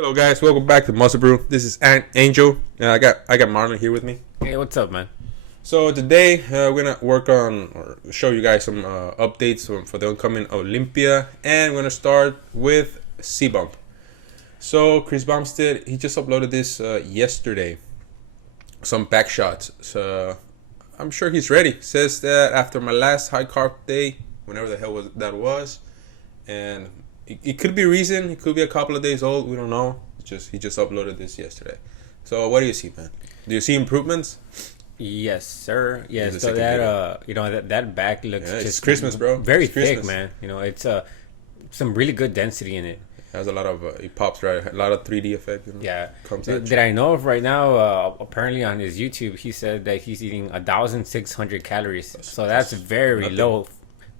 Hello guys, welcome back to MuscleBrew. This is Angel, and I got Marlon here with me. Hey, what's up, man? So today we're gonna work on or show you guys some updates for the upcoming Olympia, and we're gonna start with C-Bump. So Chris Bumstead, he just uploaded this yesterday, some back shots. So I'm sure he's ready. Says that after my last high carb day, whenever the hell that was, and it could be recent. It could be a couple of days old. We don't know. He just uploaded this yesterday. So what do you see, man? Do you see improvements? Yes, sir. Yes. So that that back looks just Christmas, bro. Very thick, man. It's some really good density in it. It has a lot of it pops right. A lot of 3D effect. Yeah. That I know of right now. Apparently on his YouTube, he said that he's eating 1,600 calories. So that's very low.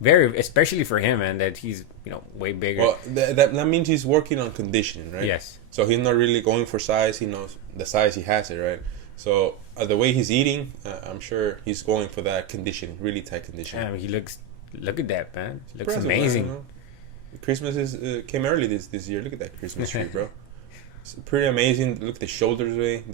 Very, especially for him, and that he's way bigger. Well, that means he's working on conditioning, right? Yes. So he's not really going for size. He knows the size, he has it, right? So the way he's eating, I'm sure he's going for that conditioning, really tight conditioning. He looks. Look at that, man. He looks impressive, amazing. Man, Christmas came early this year. Look at that Christmas tree, bro. It's pretty amazing. Look at the shoulders way.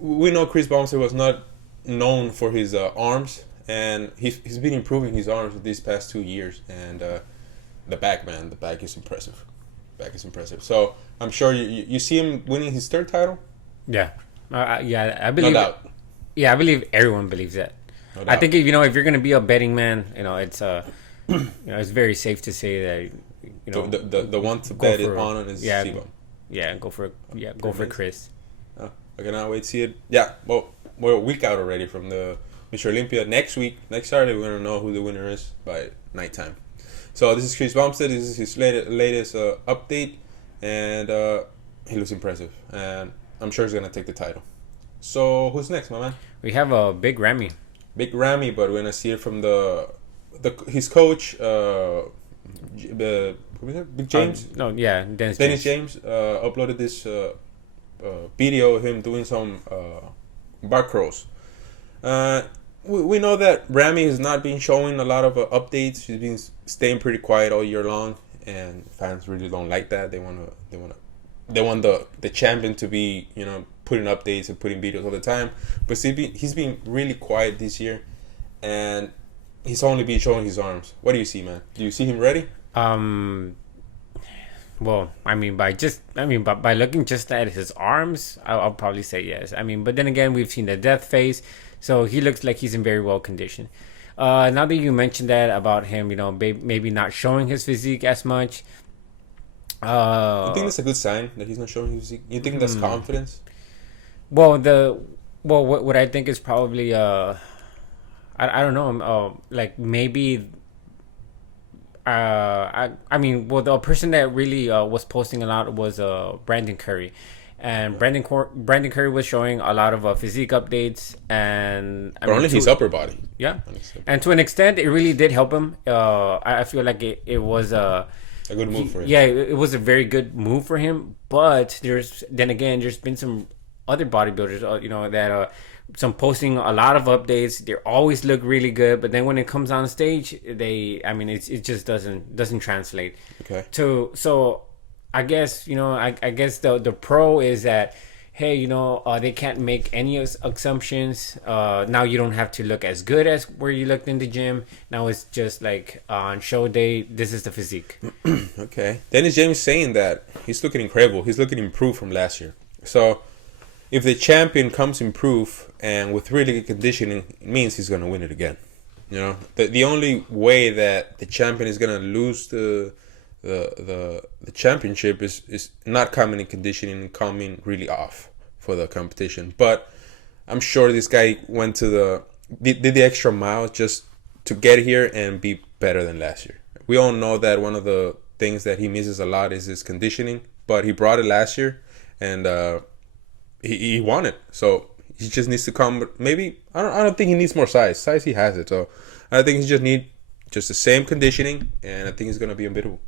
We know Chris Bumstead was not known for his arms. And he's been improving his arms these past 2 years, and the back is impressive. So I'm sure you see him winning his third title. Yeah, I believe. No doubt. Yeah, I believe everyone believes that. No doubt. I think if you're gonna be a betting man, it's it's very safe to say that the one to bet it on is C-Bump. Yeah, go for Chris. Oh, I cannot wait to see it. Yeah, well, we're a week out already from the Mr.Olympia. Next Saturday, we're going to know who the winner is by nighttime. So this is Chris Bumstead. This is his latest update, and he looks impressive. And I'm sure he's going to take the title. So who's next, my man? We have a Big Ramy. Big Ramy, but we're going to see it from his coach, Big James? Dennis James uploaded this video of him doing some bar crawls. We know that Ramy has not been showing a lot of updates. She's been staying pretty quiet all year long, and fans really don't like that. They want the champion to be putting updates and putting videos all the time. But he's been really quiet this year, and he's only been showing his arms. What do you see, man? Do you see him ready? Well, by looking just at his arms, I'll probably say yes. But then again, we've seen the death phase, so he looks like he's in very well condition. Now that you mentioned that about him, maybe not showing his physique as much. You think that's a good sign that he's not showing his physique? You think that's confidence? Well, what I think is probably I don't know. Like maybe. The person that really was posting a lot was Brandon Curry, and Brandon Curry was showing a lot of physique updates, and only his upper body. Yeah, and to an extent, it really did help him. I feel like it was a good move for him. Yeah, it was a very good move for him. But there's been some other bodybuilders, that some posting a lot of updates. They always look really good, but then when it comes on stage, it just doesn't translate. Okay. So I guess I guess the pro is that, hey, they can't make any assumptions. Now you don't have to look as good as where you looked in the gym. Now it's just like on show day, this is the physique. Okay. Dennis James saying that he's looking incredible. He's looking improved from last year. So if the champion comes improved and with really good conditioning, it means he's going to win it again. The only way that the champion is going to lose the championship is not coming in conditioning and coming really off for the competition. But I'm sure this guy went to did the extra mile just to get here and be better than last year. We all know that one of the things that he misses a lot is his conditioning, but he brought it last year, and he won it. So he just needs to come. Maybe I don't think he needs more size. Size he has it. So I think he just need the same conditioning, and I think he's gonna be unbeatable.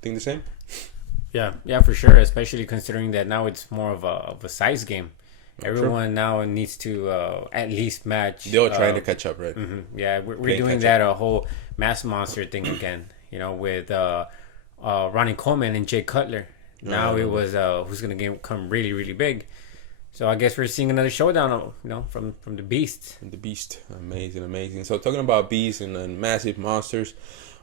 Think the same? Yeah, for sure. Especially considering that now it's more of a size game. Everyone now needs to at least match. They're all trying to catch up, right? Mm-hmm. Yeah, we're doing that a whole mass monster thing again. With Ronnie Coleman and Jay Cutler. Now it was who's gonna come really really big. So I guess we're seeing another showdown, from the beast. The beast, amazing. So talking about beasts and massive monsters,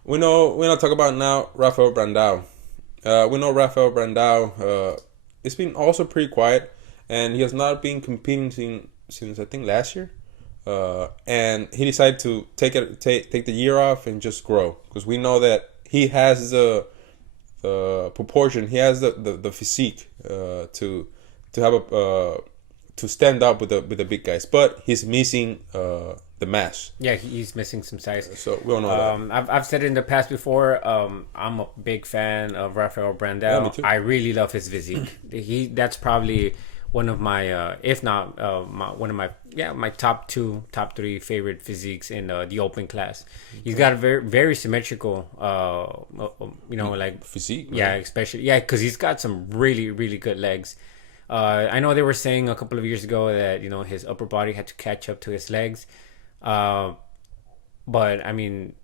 we not talk about now Raphael Brandao. We know Raphael Brandao. It's been also pretty quiet, and he has not been competing since I think last year. And he decided to take the year off and just grow, because we know that he has the proportion, he has the physique to have to stand up with the big guys, but he's missing the mass. Yeah, he's missing some size. So we all know that. I've said it in the past before. I'm a big fan of Raphael Brandao. Yeah, me too. I really love his physique. That's probably one of my, if not one of my top 3 favorite physiques in the open class. Okay. He's got a very very symmetrical, like physique. Yeah, right? Especially because he's got some really really good legs. I know they were saying a couple of years ago that his upper body had to catch up to his legs, but I mean,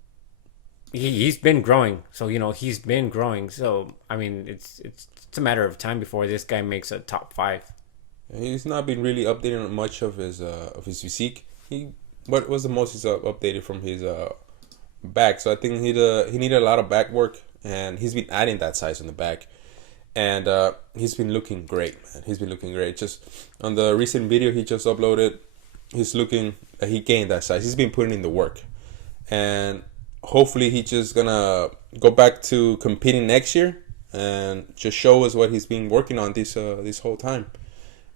he's been growing. So he's been growing. So I mean, it's a matter of time before this guy makes a top 5. He's not been really updating much of his physique. What was the most he's updated from his back? So I think he needed a lot of back work, and he's been adding that size on the back. And he's been looking great, man. He's been looking great. Just on the recent video he just uploaded, he's looking like he gained that size. He's been putting in the work, and hopefully he's just gonna go back to competing next year and just show us what he's been working on this whole time.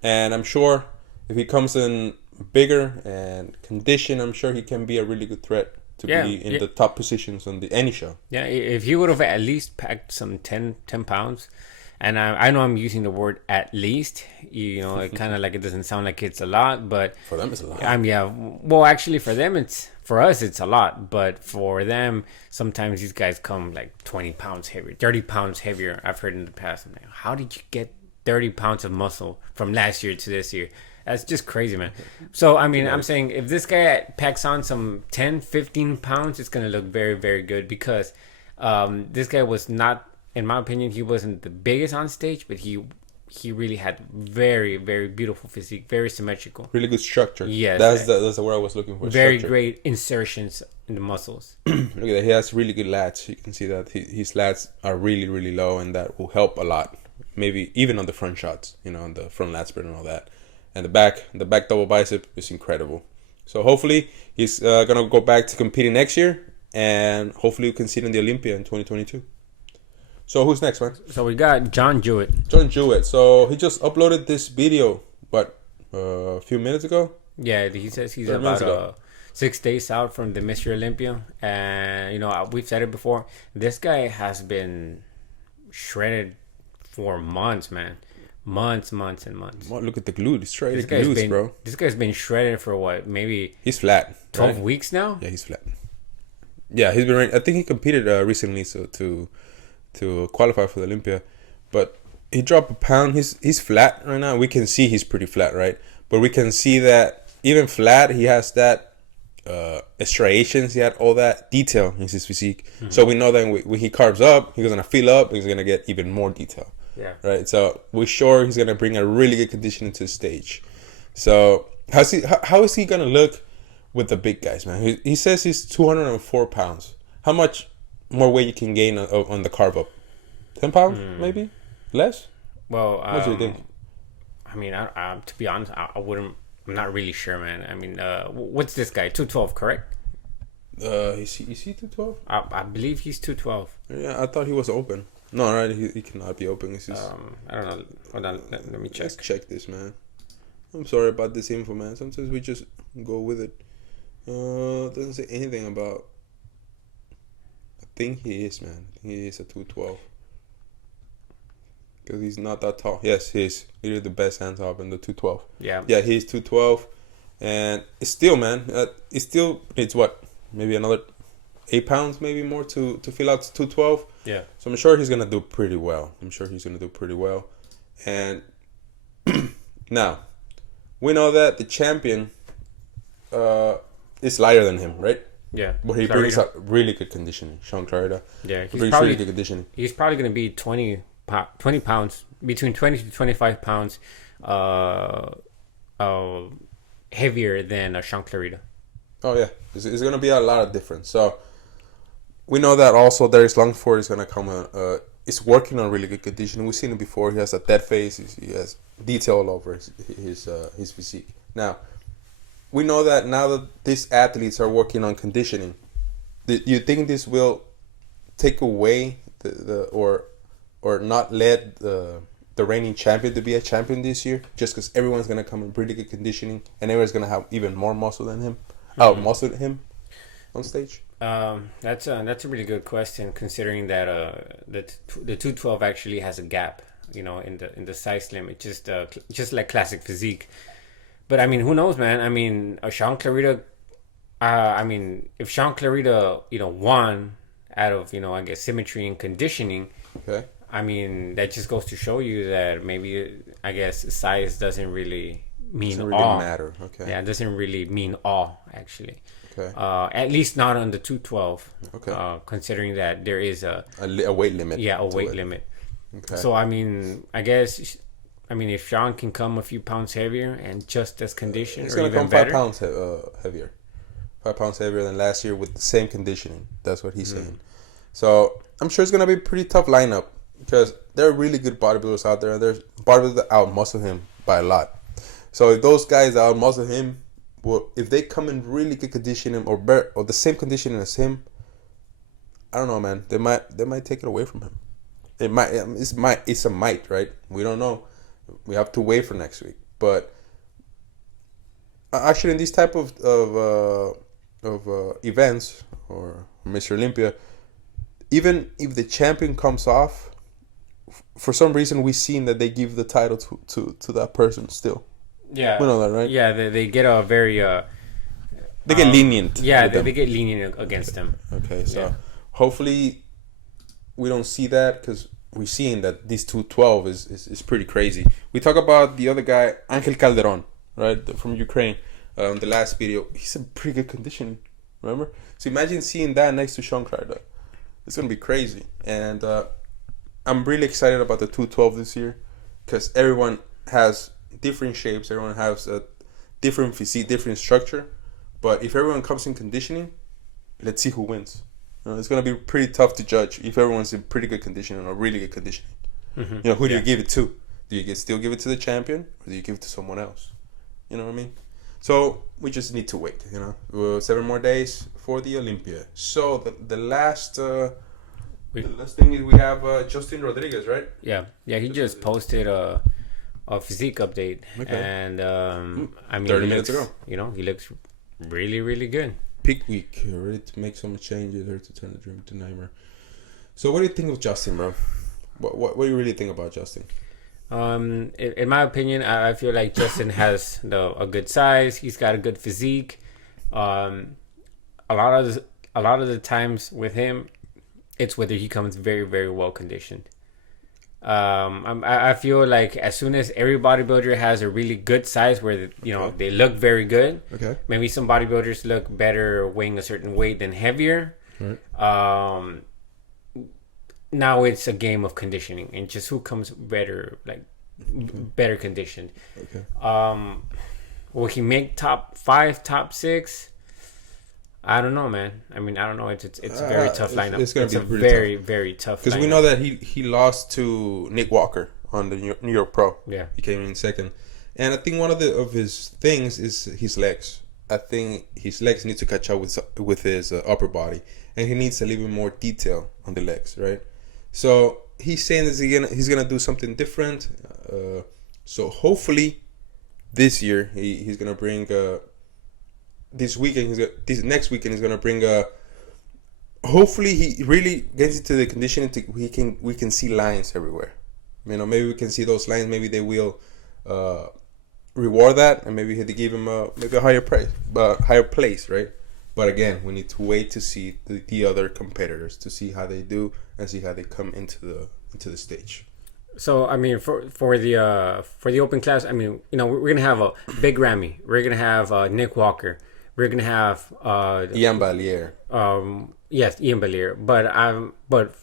And I'm sure if he comes in bigger and conditioned, I'm sure he can be a really good threat to be in the top positions on any show. Yeah, if he would have at least packed some 10 pounds. And I know I'm using the word at least, it kind of like, it doesn't sound like it's a lot, but for them it's a lot. Yeah. Well, actually for us it's a lot, but for them, sometimes these guys come like 20 pounds heavier, 30 pounds heavier. I've heard in the past, I'm like, how did you get 30 pounds of muscle from last year to this year? That's just crazy, man. So, I mean, I'm saying if this guy packs on some 10, 15 pounds, it's going to look very, very good, because this guy was not, in my opinion, he wasn't the biggest on stage, but he really had very, very beautiful physique, very symmetrical. Really good structure. Yes. That's the word I was looking for. Very great insertions in the muscles. Look at that. He has really good lats. You can see that his lats are really, really low, and that will help a lot. Maybe even on the front shots, on the front lat spread and all that. And the back double bicep is incredible. So hopefully he's going to go back to competing next year, and hopefully we can see it in the Olympia in 2022. So who's next, man? So we got John Jewett. John Jewett. So he just uploaded this video, a few minutes ago? Yeah, he says he's about 6 days out from the Mr. Olympia. And, we've said it before. This guy has been shredded for months, man. Months and months. Well, look at the glute. He's straight glutes, bro. This guy's been shredded for what? Maybe... He's flat. 12 weeks now? Yeah, he's flat. Yeah, he's been... I think he competed recently to qualify for the Olympia, but he dropped a pound. He's flat right now. We can see he's pretty flat, right? But we can see that even flat, he has that striations. He had all that detail in his physique. Mm-hmm. So we know that when he carbs up, he's gonna fill up. He's gonna get even more detail. Yeah. Right. So we're sure he's gonna bring a really good condition into the stage. So how is he gonna look with the big guys, man? He says he's 204 pounds. How much more weight you can gain on the carb up? 10 pounds, maybe less. Well, what do you think? I mean, I to be honest, I wouldn't. I'm not really sure, man. I mean, what's this guy? 212, correct? Is he 212? I believe he's 212. Yeah, I thought he was open. No, right? He cannot be open. It's just, I don't know. Hold on, let me check. Let's check this, man. I'm sorry about this info, man. Sometimes we just go with it. Doesn't say anything about. I think he is, man. I think he is a 212. Because he's not that tall. Yes, he is. He is the best hand top in the 212. Yeah. Yeah, he's 212. And it's still, man, it still needs what? Maybe another 8 pounds, maybe more to fill out to 212. Yeah. So I'm sure he's going to do pretty well. And now, we know that the champion is lighter than him, right? Yeah. But he brings up really good conditioning. Sean Clarida. Yeah. He brings really good conditioning. He's probably going to be 20 20 pounds, between 20 to 25 pounds heavier than a Sean Clarita. Oh yeah, it's gonna be a lot of difference. So we know that also Darius Longford is gonna come. Is working on really good conditioning. We've seen it before. He has a dead face. He has detail all over his physique. Now we know that now that these athletes are working on conditioning, do you think this will take away or not let the reigning champion to be a champion this year, just because everyone's gonna come in pretty good conditioning and everyone's gonna have even more muscle than him, muscle than him on stage? That's a really good question, considering that the 212 actually has a gap, in the size limit, just like classic physique. But I mean, who knows, man? I mean, a Sean Clarita. I mean, if Sean Clarita, won out of I guess symmetry and conditioning. Okay. I mean, that just goes to show you that maybe, I guess, size doesn't really mean doesn't really all. matter. Okay. Yeah, it doesn't really mean all, actually. Okay. At least not on the 212. Okay. Considering that there is a weight limit. Yeah, a weight limit. Okay. So I mean, if Sean can come a few pounds heavier and just as conditioned, he's or gonna even come better, 5 pounds heavier. 5 pounds heavier than last year with the same conditioning. That's what he's saying. So I'm sure it's gonna be a pretty tough lineup, because there are really good bodybuilders out there, and there's bodybuilders that out-muscle him by a lot. So if those guys that out-muscle him, if they come in really good conditioning or the same conditioning as him, I don't know, man. They might take it away from him. It's a might, right? We don't know. We have to wait for next week. But actually, in these type of events or Mr. Olympia, even if the champion comes off, for some reason we've seen that they give the title to that person still. Yeah, we know that, right? Yeah, they get a very they get lenient. Yeah, they get lenient against them. Okay, so hopefully we don't see that, because we're seeing that this 212 is pretty crazy. We talk about the other guy, Angel Calderon, right, from Ukraine. The last video, he's in pretty good conditioning. Remember? So imagine seeing that next to Sean Clarita. It's gonna be crazy, and I'm really excited about the 212 this year, because everyone has different shapes, everyone has a different physique, different structure. But if everyone comes in conditioning, let's see who wins. It's gonna be pretty tough to judge if everyone's in pretty good conditioning or really good conditioning. Mm-hmm. Who do you give it to? Do you still give it to the champion, or do you give it to someone else? You know what I mean? So we just need to wait. 7 more days for the Olympia. So the last thing is we have Justin Rodriguez, right? Yeah. He just posted a physique update, and I mean, 30 minutes ago. He looks really, really good. Peak week, ready to make some changes, ready to turn the dream to nightmare. So what do you think of Justin, bro? What do you really think about Justin? In my opinion, I feel like Justin has a good size. He's got a good physique. A lot of the times with him, it's whether he comes very, very well conditioned. I feel like as soon as every bodybuilder has a really good size where they look very good. Okay. Maybe some bodybuilders look better weighing a certain weight than heavier. Right. Now it's a game of conditioning and just who comes better, better conditioned. Okay. Will he make top 5, top 6? I don't know, man. I mean, I don't know. It's a very tough lineup. It's going to be very, tough. Very tough. Because we know that he lost to Nick Walker on the New York Pro. Yeah, he came in second, and I think one of his things is his legs. I think his legs need to catch up with his upper body, and he needs a little bit more detail on the legs, right? So he's saying that he's gonna do something different. So hopefully, this year he's gonna bring. This next weekend he's gonna bring hopefully he really gets into the conditioning we can see lines everywhere. Maybe we can see those lines. Maybe they will reward that, and maybe they give him a higher place, right? But again, we need to wait to see the other competitors, to see how they do and see how they come into the stage. So I mean, for the open class, I mean, we're gonna have a big Ramy, we're gonna have Nick Walker. We're gonna have Ian Valier. Yes, Ian Valier. But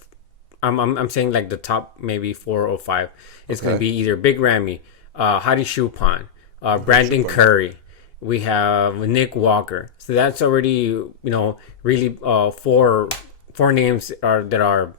I'm saying like the top maybe 4 or 5. It's gonna Okay. be either Big Ramy, Hadi Chupon, Brandon Chupon. Curry. We have Nick Walker. So that's already really four names that are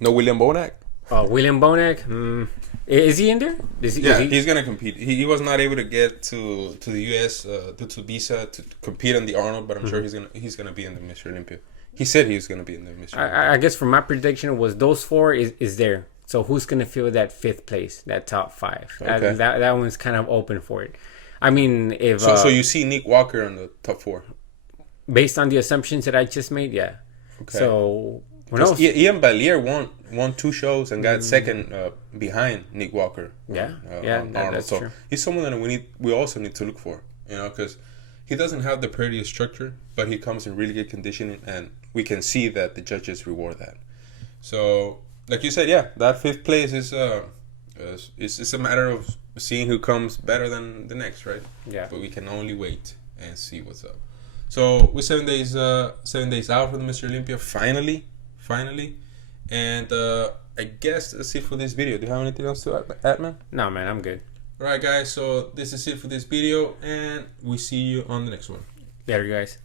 No William Bonac. William Bonac. Is he in there? Yeah, he's gonna compete. He was not able to get to the U.S. Due to visa to compete on the Arnold, but I'm sure he's gonna be in the Mr. Olympia. He said he was gonna be in the Mr. Olympia. I guess from my prediction was those 4 is there. So who's gonna fill that 5th place, that top 5? Okay. That one's kind of open for it. I mean, if So you see Nick Walker on the top 4. based on the assumptions that I just made, yeah. Okay. So who knows? Ian Valier won 2 shows and got second behind Nick Walker. Yeah, on Arnold. that's So true. he's someone that we also need to look for, because he doesn't have the prettiest structure, but he comes in really good conditioning, and we can see that the judges reward that. So, like you said, yeah, that 5th place is it's a matter of seeing who comes better than the next, right? Yeah. But we can only wait and see what's up. So we're 7 days out from the Mr. Olympia, finally, and I guess that's it for this video. Do you have anything else to add, man? No, man, I'm good. Alright, guys, so this is it for this video, and we see you on the next one. Later, guys.